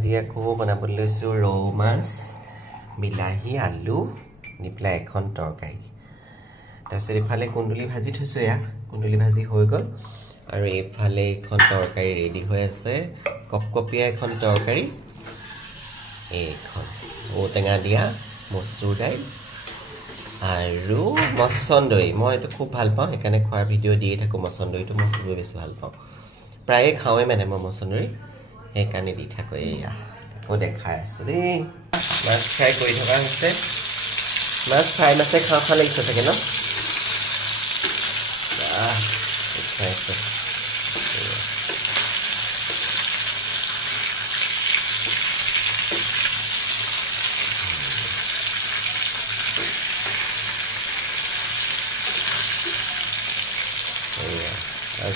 আজি আকৌ বনাবলৈ লৈছোঁ ৰৌ মাছ বিলাহী আলু দি পেলাই এখন তৰকাৰী তাৰপিছত ইফালে কুন্দুলি ভাজি থৈছোঁ কুন্দুলি ভাজি হৈ গ'ল আৰু এইফালে এখন তৰকাৰী ৰেডি হৈ আছে কপকপীয়া এখন তৰকাৰী এইখন ঔটেঙা দিয়া মচুৰ দাইল আৰু মছন্দৈ মই এইটো খুব ভাল পাওঁ সেইকাৰণে খোৱাৰ ভিডিঅ' দিয়ে থাকোঁ মছন্দৈটো মই খুব বেছি ভাল পাওঁ প্ৰায়ে খাওঁৱে মানে মই মছন্দৈ সেইকাৰণে দি থাকোঁ এয়া আকৌ দেখাই আছোঁ দেই মাছ ফ্ৰাই কৰি থকা হৈছে মাছ ফ্ৰাই মাছে খাওঁ খাওঁ লাগিছে চাগে ন দেখাই আছোঁ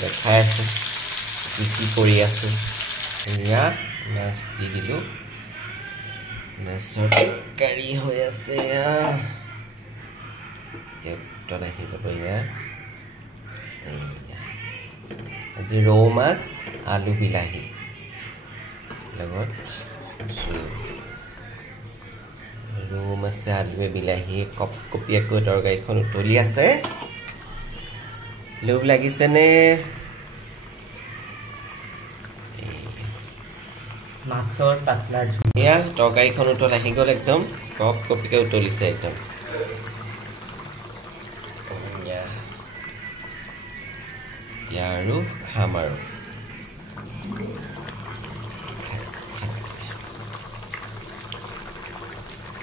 দেখাই আছোঁ কি কৰি আছোঁ এয়া মাছ দি দিলোঁ মাছৰ তৰকাৰী হৈ আছে উত্তৰত আহি যাব আজি ৰৌ মাছ আলু বিলাহী লগত ৰৌ মাছে আলুৱে বিলাহীয়ে কপকপীয়াকৈ তৰকাৰীখন উতলি আছে লোভ লাগিছেনে মাছৰ পাতলা এয়া তৰকাৰীখন উতল আহি গ'ল একদম কপকপীয়াকৈ উতলিছে একদম এতিয়া আৰু খাম আৰু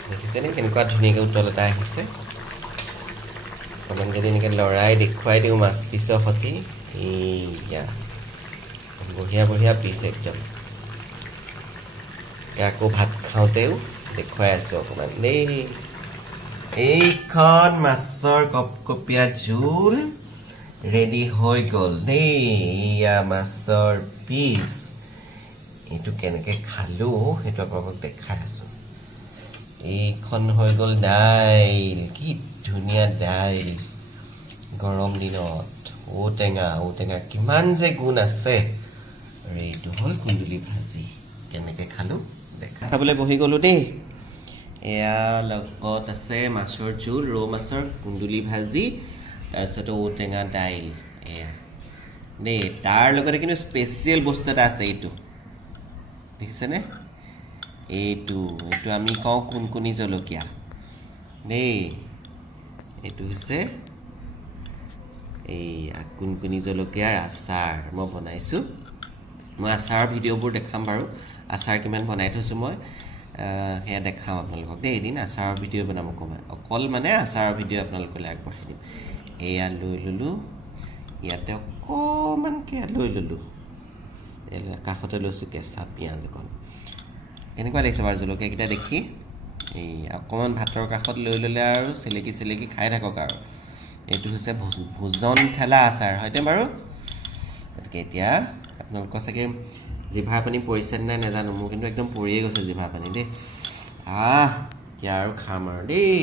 দেখিছেনে কেনেকুৱা ধুনীয়াকৈ উতল এটা আহিছে অকণমান যদি এনেকৈ লৰাই দেখুৱাই দিওঁ মাছ পিছৰ সতি এয়া বঢ়িয়া বঢ়িয়া পিচ একদম আকৌ ভাত খাওঁতেও দেখুৱাই আছোঁ অকণমান দেই এইখন মাছৰ কপকপীয়া জোল ৰেডি হৈ গ'ল দেই এয়া মাছৰ পিচ এইটো কেনেকৈ খালোঁ সেইটো আপোনালোকক দেখাই আছোঁ এইখন হৈ গ'ল দাইল কি ধুনীয়া দাইল গৰম দিনত ঔটেঙা কিমান যে গুণ আছে আৰু এইটো হ'ল কুন্দুলি ভাজি কেনেকৈ খালোঁ দেখা খাবলৈ বহি গ'লোঁ দেই এয়া লগত আছে মাছৰ জোল ৰৌ মাছৰ কুন্দুলি ভাজি তাৰপিছতে ঔটেঙা দাইল এয়া দেই তাৰ লগতে কিন্তু স্পেচিয়েল বস্তু এটা আছে এইটো দেখিছেনে এইটো আমি কওঁ কুণকুণী জলকীয়া দেই এইটো হৈছে এইয়া কুণকুণী জলকীয়াৰ আচাৰ মই বনাইছোঁ মই আচাৰৰ ভিডিঅ'বোৰ দেখাম বাৰু আচাৰ কিমান বনাই থৈছোঁ মই সেয়া দেখাম আপোনালোকক দেই এদিন আচাৰৰ ভিডিঅ' বনাম অকল মানে আচাৰৰ ভিডিঅ' আপোনালোকলৈ আগবঢ়াই দিম এয়া লৈ ল'লোঁ ইয়াতে অকণমানকৈ লৈ ল'লোঁ কাষতে লৈছোঁ কেঁচা পিঁয়াজ অকণ কেনেকুৱা লাগিছে বাৰু জলকীয়াকেইটা দেখি এই অকণমান ভাতৰ কাষত লৈ ল'লে আৰু চেলেকি খাই থাকক আৰু এইটো হৈছে ভোজন ঠেলা আচাৰ হয়নে বাৰু গতিকে এতিয়া আপোনালোকৰ চাগে জিভাৰ পানী পৰিছে নাই নাজানো মোৰ কিন্তু একদম পৰিয়ে গৈছে জিভাৰ পানী দেই এতিয়া আৰু খাম আৰু দেই